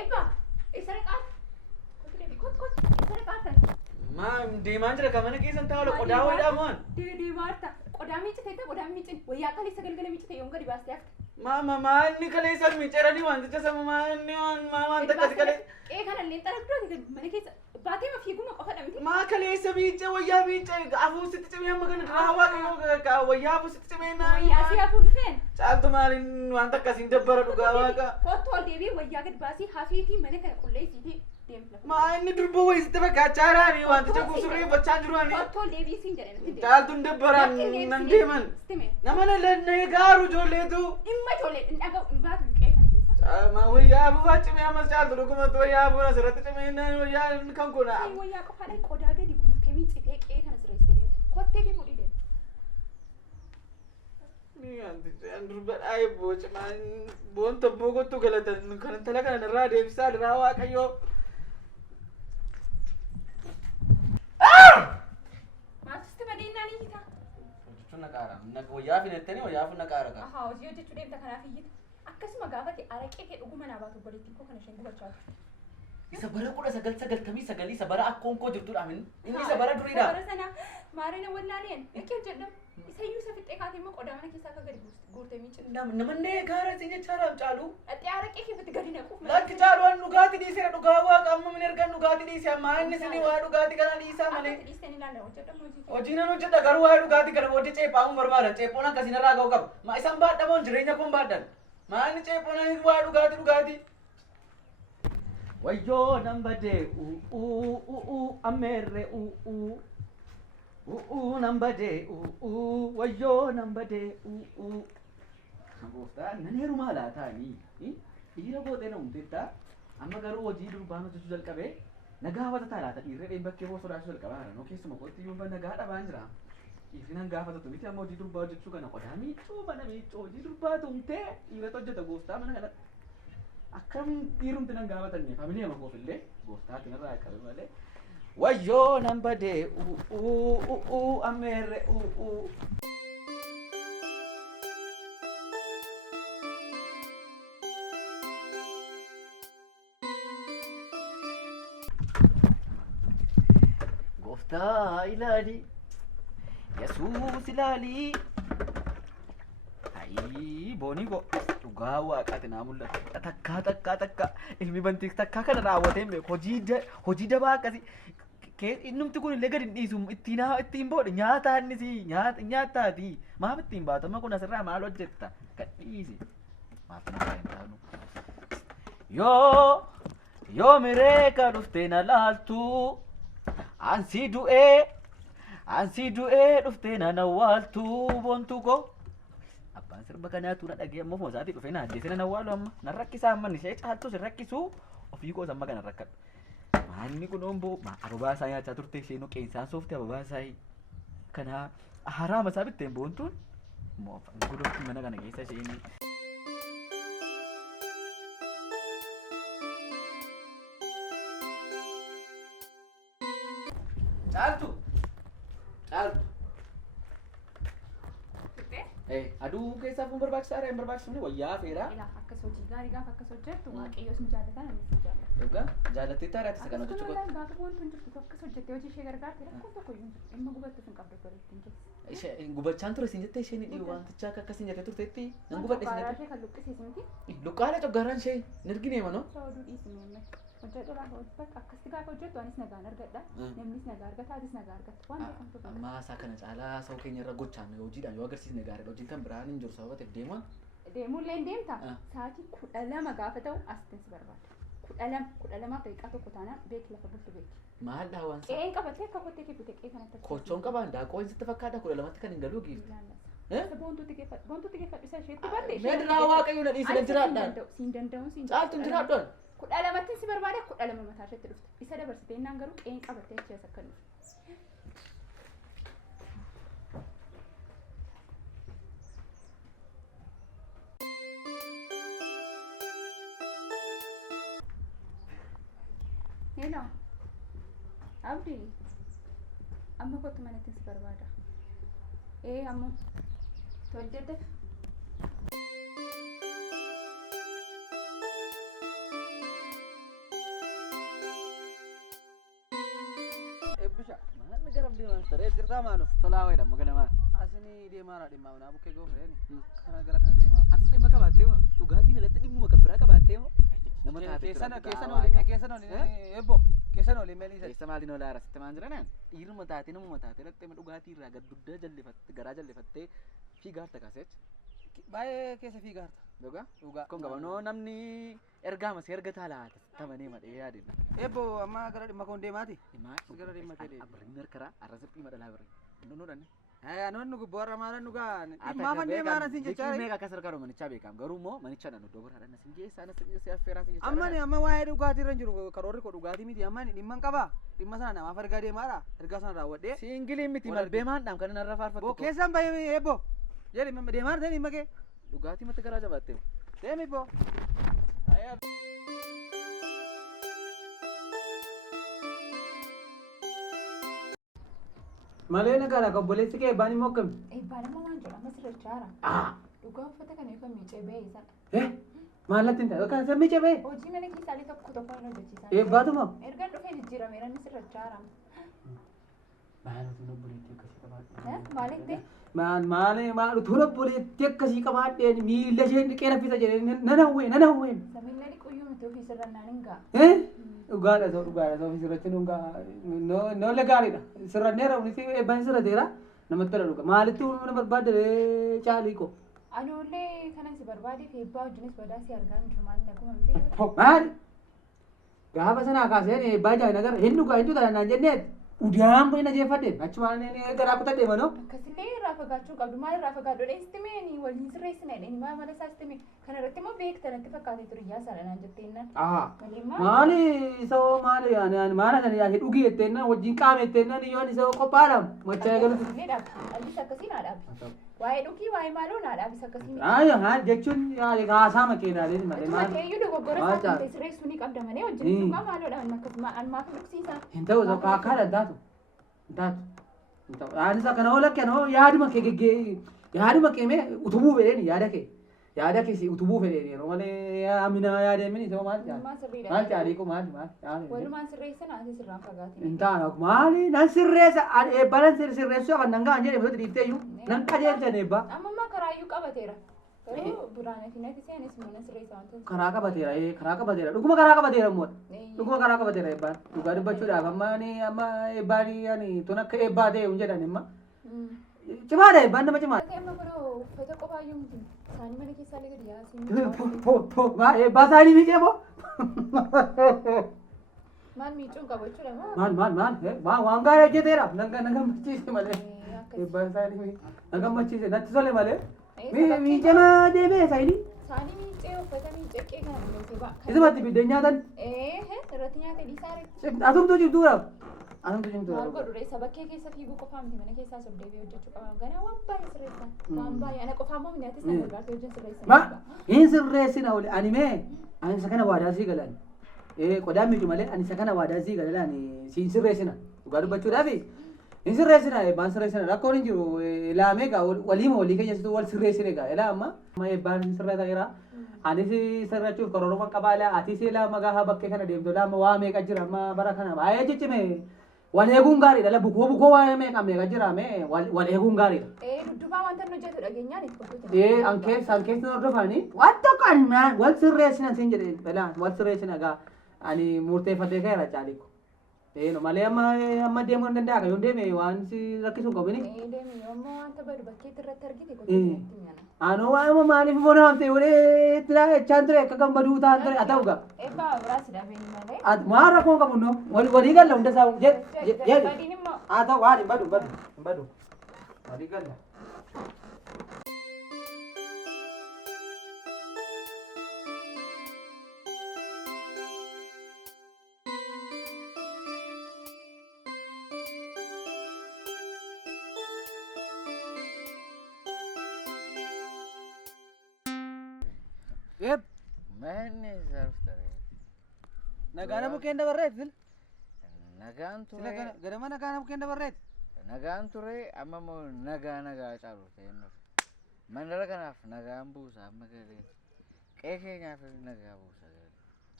إبا إسرقات كنت إسرقات ما دي ما أنت كمان كيس أنت هلا قدامي ده مان دي مارتا قدامي تيتا قدامي تين ويا كلي سجل ميت يوم قريب أستيقظ ما إني كلي سر ميتشرني ما أنت جسم ما إني ما أنت كذي إيه كان اللي أنت ركض من كيس بعدين ما في قوم أخذ أمتي ما كلي سبيتش ويا بيتش أبو ستة ما كان راوا كيو ويا أبو ستة نا ويا سيا فول فين سألت مالين ما أنت كسين دبر دوغا كا كنت ديبي ويا قد باسي حفيتي من كان كله سيدي ما إني دربو ويس تبى كacharani وأنت تقول سوري بتشان جرواني كنت ديبي سينجرين سألت دبران ننديمن نمنا لنا يقارو جوليتو إما جولي نأجو نبات كيف كان ما ويا أبو باتش ميا مسجال تلوكم تو ويا أبو نسرت تمينا ويا نكون كنا ويا كفانا كودا قدي قول تمي تفيك إيه كان سريس تريم كنت كي بودي ده أنت ربنا أي بوش ما بون تبوكو تو كلتن كان تلاك أنا رادي بسال راوا كيو ما تستمدين ناني كذا شو نكارا ويا في نتني ويا في نكارا كا ها وجيو تشودين تكنا فيك akkasuma gaafate araqee kee dhuguma naa baatu boleettiin koo kana shan gubachaa isa bara kudha sagal tamii sagalii isa bara akkoon koo jirtudha min inni isa bara duriidha bara sana maarina wallaaleen ikkee jedham isa iyyuu isa fixxee kaatee immoo qodaa mana keessaa akka gadi guurtee miicin namannee gaara isin jechaadhaam caalu ati araqee kee fitti gadi naquuf lakki caalu an dhugaati dhiisira dhugaa waaqa amma min ergan dhugaati dhiise ammaa inni sini waa dhugaati kana dhiisaa malee dhiisanii ilaalla hojjedhamu hojiin an hojjedha garuu waa dhugaati kana booddee ceephaa'uun barbaadan ceephoon akkasiin irraa ga'u qaba maa isan baadhamoon jireenya kun baadhan maani ceephoon waa dhugaati wayyoo nambade ameerre nambade wayyoo nambade gooftaan naneeru maalaa ta'anii dhiira boodee na humteetta amma garuu hojii durbaan hojjechuu jalqabee nagaa hawwata laata dhiirree dheen bakkee boo sodaachuu jalqabaa jiran keessuma kootti iyyuu nagaa dhabaan jira Ifin gaafatu miti amma hojii durbaa hojjechuu kana qodaa miiccuu mana miiccuu hojii durbaa tumtee dhiiratu hojjeta gooftaa mana kanatti akkam dhiirumti nan gaafatanne faamilii nama koofillee gooftaatti narraa qabe malee wayyoo nan badee ameerre gooftaa ilaali Yesus ilaali Ai boni ko dhugaa waaqaati naa mul'ata takkaa ilmi bantii takkaa kana raawwatee mee hojii dabaa akkasii innumti kun illee gadi hin dhiisu ittiin boodhe nyaata innisi nyaataati maaf ittiin baatama kun asirraa maal hojjetta kan dhiise maaf nama hin taanu yoo mireeka dhuftee na laaltu ansi du'ee dhuftee na nawwaaltu boontu ko abbaan sirba kanaatu na dhagee ammoo moosaatii dhufee na addeessee na nawwaalu amma na rakkisaa amma ishee caaltus hin rakkisu ofii koos amma kana rakkadhu maanni kun omboo ababaa isaa nyaachaa turte isheen qeensaan soofte ababaa isaa kana haraama isaa bitteen boontuun immoo gudofti mana kana keessa isheen Caaltu aduu keessaa kun barbaachisaadha hin barbaachisne wayyaa feera akkas hojii gaarii gaafa akkas hojjettu waaqayyo sin jaallata namni sin jaallata dhugaa jaallattee taaraati isa kana hojjechuu qabdu gaafa wanti hin jirtu akkas hojjettee hojii ishee gargaarte rakkoon tokko dhimma gubattuuf hin qabdu bareettiin keessa ishee gubachaan ture sin jettee isheen dhiyoo wanticha akka akkas hin jettee turteetti nan gubadhe sin jettee kan luqqisiisu miti luqqaala coggaaraan ishee nirgine manoo oduu dhiisne hojjetu bakka akkasti gaafa hojjettu anis nagaan argadha namnis nagaa argata atis nagaa argatta waan beekamtu amma isaa kana caalaa sa'u keenya irra gochaan hojiidhaan yoo agarsiisne gaariidha hojiin kan biraan hin jiru sababa ta'eef deemuullee hin deemta sa'aatii 12 gaafa ta'u asitti si barbaada 12 daqiiqaa tokko taanaan beeki lafa bultu beeki maal dhaawwan isaa qe'een qabattee akka kottee kee bute qe'ee kanatti kochoon qabaan daakoo hin sitti fakkaata 12tti kan hin galuu giifti boontuutti geeffadhu isa isheetti badde meediraa waaqayyo na dhiisi nan jiraadhaan siin danda'uun siin caaltuun jiraadhaan 12tti si barbaada 12 mataa isheetti dhufte isa dabarsitee innaan garuu qe'een qabattee achi as akka dhufte Hello. Abdi. Amma kottu manatti si barbaada. Amma tol jedhe. deemaa taree jirtaa maaloo tolaa wayiidha amma ganamaa asini deemaa dhimma mana bukkee goofreeni kana gara kana deemaa ati dhimma qabaattee moo dhugaatiin alatti dhimmuma kan biraa qabaattee moo nama taatee keessan olii ebbo keessan olii meelii keessa maatiin olaa rasitti maan jiranaan dhiiruma taatee namuma taatee lattee dhugaatii irraa gad dugda jallifattee garaa jallifattee fiigaarta kaaseech baay'ee keessa fiigaarta dhugaa kun gabanoo namni ergaama si erga taalaata tamanee madhee yaadina ebbo amma gara dhimma koon deemaati gara dhimma kee deema abrin merkara arrasitti madalaa bire nuudhanne Anon nugu borra maran nuga mama ne maran sin jechare mega kasar karo manicha bekam garu mo manicha nanu dobor hadan sin je sana sin se afera sin amma ne amma wae dugati ranjuru karori ko dugati miti amma ni dimman qaba dimma sana nama farga de mara erga sana rawade singili miti mal be man dam kan narra farfa bo kesan bay ebo jeri mama de mar de dimma ke dugati mat gara jabatte demi bo aya Malena gara ka boleh sikit bani mokam. Bani mau jual masih cara. Duga foto kan itu mice be isa. Malah tinta. Kan saya mice be. Oh ji मैंने kisah itu kuto kono jadi. Batu mau. Ergan tu kayak jira meran masih cara. Malah tu boleh tiap kasih kamat. Malik deh. Malah thura boleh tiap kasih kamat dia ni lejen kena pisa jadi nana huwe. Sambil nadi kuyum tu fisaran nangga. Ugara so fisirachin unga no legari da sirranera unisi e ban siratera namattara duka malitu number badre chali ko anulle kana si barbadi fi ba junis badasi argan juman na kuma mti mal gaba sana ka se ne baja nagar hindu ka hindu da na jennet udam ko ina je fadde achwa ne ne gara ko tade mano kasile rafa gachu qabdu mal rafa gadu de istimeni wal hisres ne ni ma mala sastimi kana ratimo bek tan tafakati turiya sala nan jettina mali so mali yani mana tan ya hidugi ettenna wajin qame ettenna ni yoni so ko param mocha galu ne da alli sakasina da wae duki wae malu na da sakasini ayo ha jechun ya ga sama ke da le male ma ke yudo gogora sa hisres suni qabda mane wajin ma malu da makaf an ma kuksisa hinta so ka kala datu ani sa kana wala kano yaaduma ke me utubu bedeni yaada ke si utubu bedeni no male amina yaade mini so mal jaari ko mal wal man sirresa na si sirra fagati inta na mali nan sirresa e balan sirreso kan nanga anje be dite yu nan kaje jane ba amma ma karayu qabatera karo burana tinati se anis mun sirresa wanto kara qabatera duguma kara qabatera mo duguma kara qabatera ba duga de bachu da amma ni amma e bari yani to nak e ba de unje dan imma cuma deh banda macam mana emma karo foto ko ba yung sani mane ki sale gadiya sin po ma e bahasa ini je bo man mi chung ka bochu la man wanga je tera nanga macam se male e bahasa ini nanga macam se nat sole male mi jama de be saidi sani mi che o foto mi che ke kana mi se ba itu mati bidenya kan ratinya te disare asum tu judura asum tu judura maal godhu re sabakkee keessa fiiguu qofaa miti mana keessaa sof deebi'ee hojjechuu qaba ganaa waan baay'ee sirreessa waan baay'ee ana qofaa moo minaatis na gargaartee hojii sirreessa hin sirreessina oli anime ani isa kana waadaa sii galan qodaa miti malee ani isa kana waadaa sii galan ani siin sirreessina dhugaa dubbachuudhaafi hin sirreessina baan sirreessina rakkoon hin jiru ilaamee gaa walii keenyasitu wal sirreessine gaa ilaa amma baan sirreessa jira anis sirrachuuf karooruma qabaala atis ilaama gaa bakkee kana deemtu ilaama waa meeqa jira amma bara kana baay'ee ciccime wal eeguun gaariidha la bukoo waa meeqa meeqa jira wal eeguun gaariidha dudduubaa wanta nu hojjetu dhageenyaan itti ankeessa hordofanii waan tokko wal sirreessina siin jedhe ilaa wal sirreessina gaa ani murteeffadhee ka'eera caaliku no malee amma deemuu hin danda'a kan yoo deeme waan si rakkisuu qabu ni deemi yommuu wanta badu bakkeetti irratti argite gochuutti nyana ano waa maaliif bona hamte wale tira chandre akka kan badu ta tare atauga eba brasi da beni male mara ko kamu no wali galla unda sa je ata wali badu wali galla Yep. Mana zarftare. Nagana mukenda barret sil. Nagaan ture. Sila gara mana nagana mukenda barret. Nagaan ture amma mo nagaa caalu ta'enno. Mandara kanaaf nagaan buusa amma galee. Qe'ee keenyaaf nagaa buusa galee.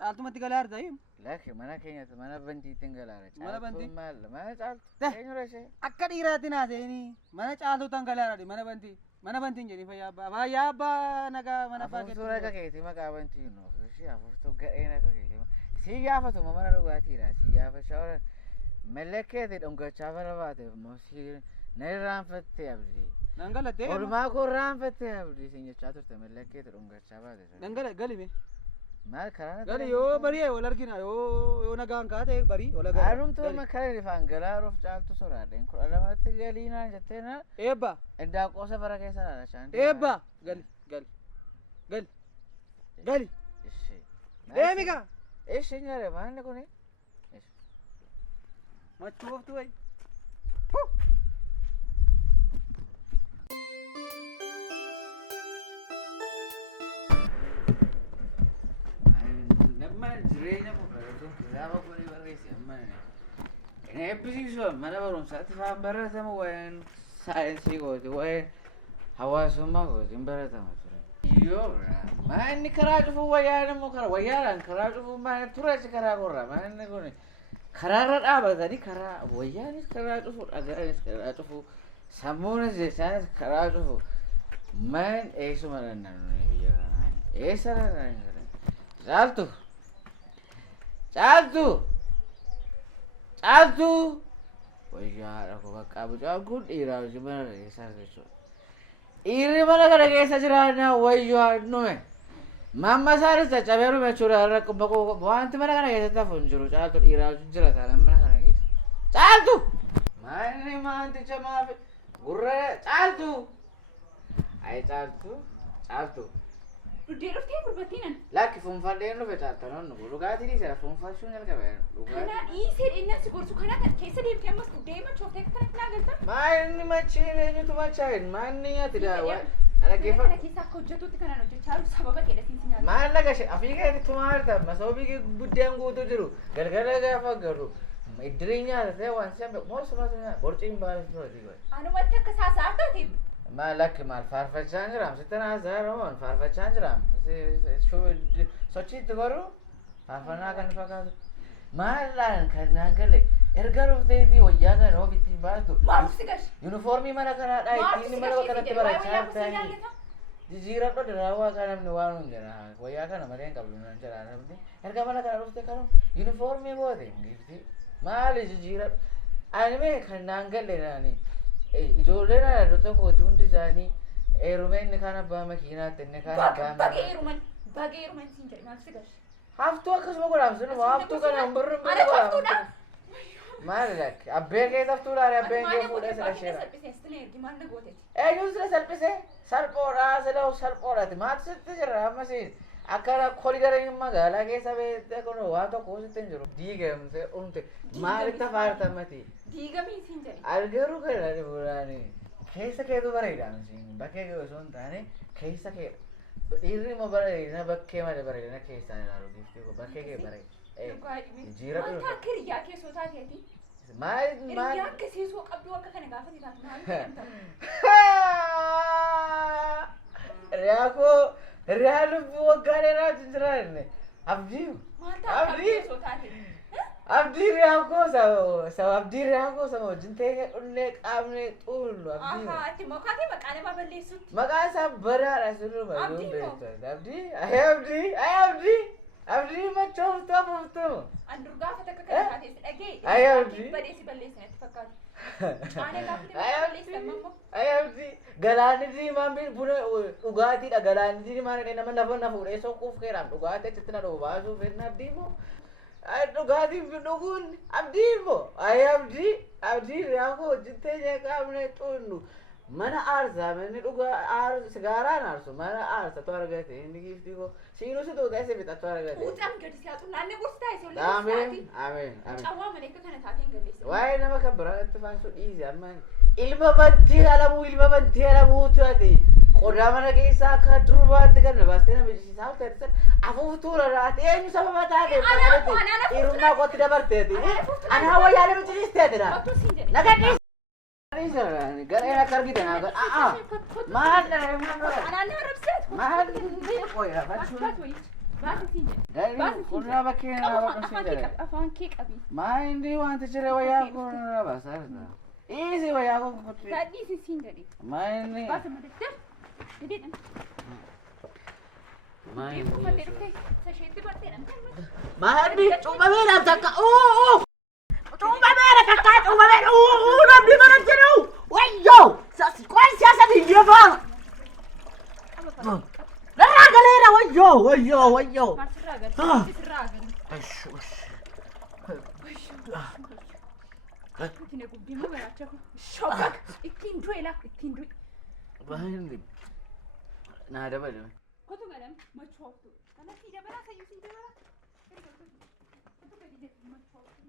caaltumatti galaa arda him Laki mana keenyatti mana bantiitiin galaara. Mana bantii? Maal mana caaltu. Teh. Eenyudha ishee? akka dhiiraatti naaseenii mana caaltuutan galaa ardi mana bantiin jedhi fayyaa abbaa nagaa mana Afuuftuu akka keetii maqaa bantii nuuf. Ishee afuuftuu gadheen akka keetii. Si gaafatuma mana dhugaatiidha. Si gaafachaa oolan. Malakkeetii dhungachaa barbaade immoo si na irraanfattee abdii. nan galattee Oolmaa koo irraanfattee abdii siin jechaa turte malakkeetii dhungachaa baate. nan galime Maal karaa gali yoo barii wal argina yoo nagaan kaate barii wal agarra Haarumtuu makara ifaan galaaruuf caaltu soraadheen 12tti galiinaan jettee na eebba Indaaqqoo safara keessa laalachaan. eebba gali Ishee. deemiga Ishee nyaare maalli kuni? machooftu way Nama jireenya mukaratu kitaaba kuni barreesse amma inni eebbisiisu mana barumsaatti fa'aan baratamu waa'een saayinsii gooti waa'een hawaasummaa gootiin baratama ture. Yoo maa inni karaa cufu wayyaan immoo wayyaadhaan karaa cufu maa tureessi karaa korraa maa inni kun karaarra dhaabatanii karaa wayyaanis karaa cufu dhagaanis karaa cufu sammuunis jechaanis karaa cufu maan eessuma danda'an biyya kanaa eessa danda'an Caaltu wayyaa dhaqu bakka bucaan kun dhiiraa hojii mana keessaa jechuudha. Dhiirri mana kana keessa jiraannaa wayyoo nume. Mamma isaanis caccabee nume jechuudha rakkuma wanti mana kana keessatti hafu hin jiru caaltu dhiiraa hojii jiraata mana kana keessa. Caaltu! Maanni maanticha maafi gurra caaltu! Ayi caaltu! Duddee dhuftee gurbattiinan. Lakki funfalleen dhufe caaltanoon nugu dhugaatii dhiisera funfalchuun jalqabe Kana dhiisee dheennaan si gorsu kana kan keessa deemtee ammas duddee machooftee kanatti naa galta. Maanni machiin eenyutu machaa'in maanni nyaati daawwa. Kana keessa akka hojjetuutti kanaan hojjechaa jiru sababa keedhatiin si nyaata. Maal laga afii keetti tumaarta masoobii buddeen guutuu jiru galgala gaafa garu iddirii nyaatatee waan shambe moosumatu nyaata borciin baay'ee ture. Anumatti akka saasaa taate. Lakki maal faarfachaan jiraam sitti naasaaramoon faarfachaan jiraam sochiitti garuu faarfannaa kan fakkaatu maalaan kan naan galle erga dhufteetii wayyaa kana of ittiin baastu Maaltu si gashi? yuunifoormii mana kanaadhaa ittiin mana kanatti barachaa ta'anii jijjiiradho diraawwaa kan namni waan hin jira wayyaa kana malee hin qabdu nan jira namni erga mana kana dhufte kanu yuunifoormii goote hin maali jijjiiradho anime kan naan galle naanii ijoolleen aladota kooti hundi isaanii eeruma inni kaan abbaa makiinaatti inni kaan abbaa Bageeruman siin jedhe maaltu si gashi? haftuu akkasuma godhaamsinu haftuu kana hamburri Ana toftuudha. maali lakki abbeen kee taftuudhaan abbeen kee fuudhee sila sheera eenyuun sila salphise salphoodhaati maati sitti jirra ammasiin akkana koligareen magaalaa keessa beekte kun waan tokko sitti hin jiru diigamte umte maalitti afaartamati Diigamii siin jedhe. Algaruu kana dhibuudhaani keessa keetu bareedaan siin bakkee kee osoo hin taane keessa kee dhiirri immoo bareedina bakkee malee bareedina keessaan ilaalu giiftii bakkee kee bareeda. Jijjiira dhiru. Wanta akka hiriyaa keessoo taateeti. Maal Hiriyaa akka seesoo qabdu akka kana gaafa si taatu maal Riyaa lubbuu waggaa dheeraa jiraanne abdii maal ta'a keessoo taate? abdii riyaa koo sababa abdii riyaa koo sababa wajjin ta'ee dhullee qaamne xuullu abdii. Ati maqaa maqaa nama balleessutti. Maqaan isaa badaadha sirriiba yoo beektu abdii abdii machooftuu afuuftuu. Andur gaafa takka kana taatees dhagee badeesi balleessan itti fakkaatu. Caanee gaafa balleessan mammoo. Abdii galaanni diimaan buna dhugaatiidha galaanni diimaan nama lafa na fuudhee soquuf keeraan dhugaatii achitti na dhuu baasuuf hin abdii moo. Dhugaatiif dhuguun abdii moo abdii riyaa koo wajjin ta'ee qaamne xuullu. Mana aarsaa manni dhugaa sigaaraan aarsu mana aarsatu argate inni giiftii koo siinuu si tuuta isa bitatu argate. Uudhaan gadi siyaatu naannoo gorsi taa'e si Ameen ameen ameen. Cawwaa malee akka kana taateen galleessa. Waa'ee nama kan biraa itti faansu dhiisi amma ilma bantii alamuu ati qodaa mana keessaa akka durbaatti kan baastee nama jisiisaa ta'e afuuftuu raraati eenyu sababa taate dhiirummaa kootti dabarteeti. Anaa wayyaa nama jisiisteetidha. Nagadhiis. Gara akka argite maal Anaan arabseetu. maal qoya Baasi siin jedhe. Daa'imni fuuldura bakkee naa bakka siin jedhe. Afaan kee qabi. Maa inni wanta jire wayyaa fuuldura baasaa jirta. Dhiisi wayyaa kun kutti. Dhiisi siin jedhe. Maa inni. Baasi madda. Didee Maa inni. inni. Uffatee dhuftee sasheetti barteedha. Maa inni cuubameedhaan takka. Cuubameera takka cuubameera. Namni mana jiru. Wayyoo. Qoon siyaasa biyyee faana. Narraa galeera wayyoo. Maasirraa gali. Sirraa gali. Itti ne gubbii ma garaacha kun. Shobbak. Ittiin du'e laa. Ittiin du'e. Baay'inni. Naa dabale. Kotu galam machooftu. Kana sii dabalaa sayyuu sii dabalaa. Kotu gadi jedhu machooftu.